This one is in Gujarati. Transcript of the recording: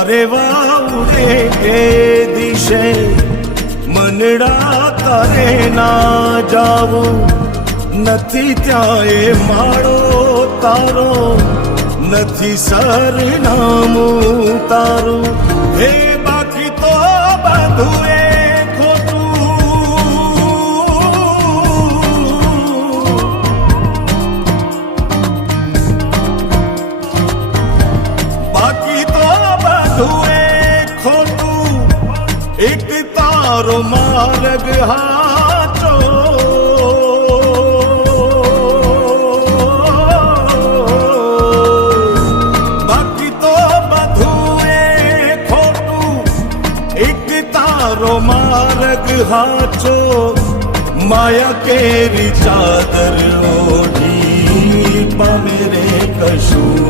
વારે વાવડે કે દિશે મનડા તારે ના જાવું નથી ત્યાં એ માળો તારો નથી સરનામું તારું હે બાકી તો બધું એ एक तारो मार्ग हाचो बाकी तो बधुए खोटू एक तारो मार्ग हाचो माया केरी चादर ओढ़ी पामे रे कशू